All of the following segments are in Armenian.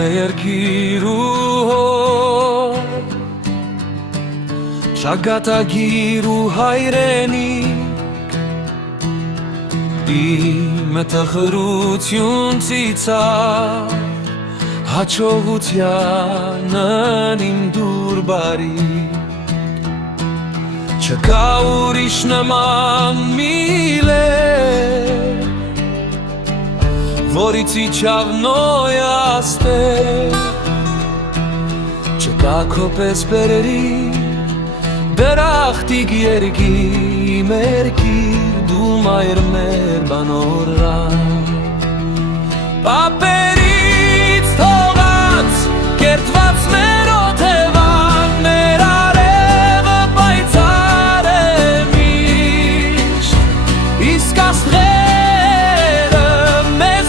է երկիր ու հոր, շագատագիր ու հայրենիք, իմ տխրություն ծիծաղ, հաջողությանն իմ դուր բարիք, չկա ուրիշ նման միլեր, որից իջավ նոյաստեր, չկա քո պես բերերի դրախտիկ երկիր, մերկիր դու մայր մեր բանորան, պապերից թողած կերտված մեր օթևան, մեր արևը պայծառ է միշտ, իսկ աստղերը մեզ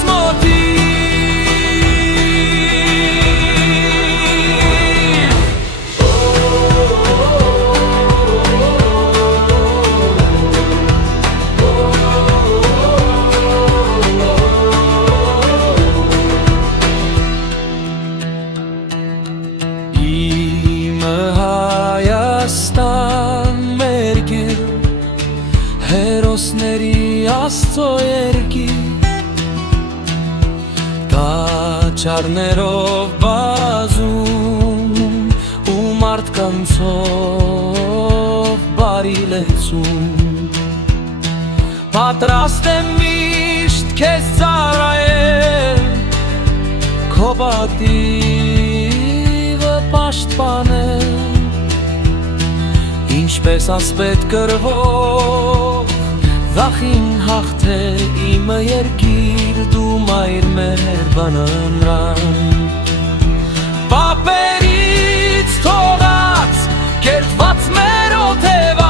հերոսների աստծո երկիր, տաճարներով բազում ու մարդկանցով բարի լեցում, պատրաստ եմ միշտ քեզ ծառայել, քո պատիվը պաշտպանել, ինչպես ասպետ կռվող վախին հաղթել իմը երկիր դու մայր մեր բանանրան, պապերից թողած կերտված մեր օթև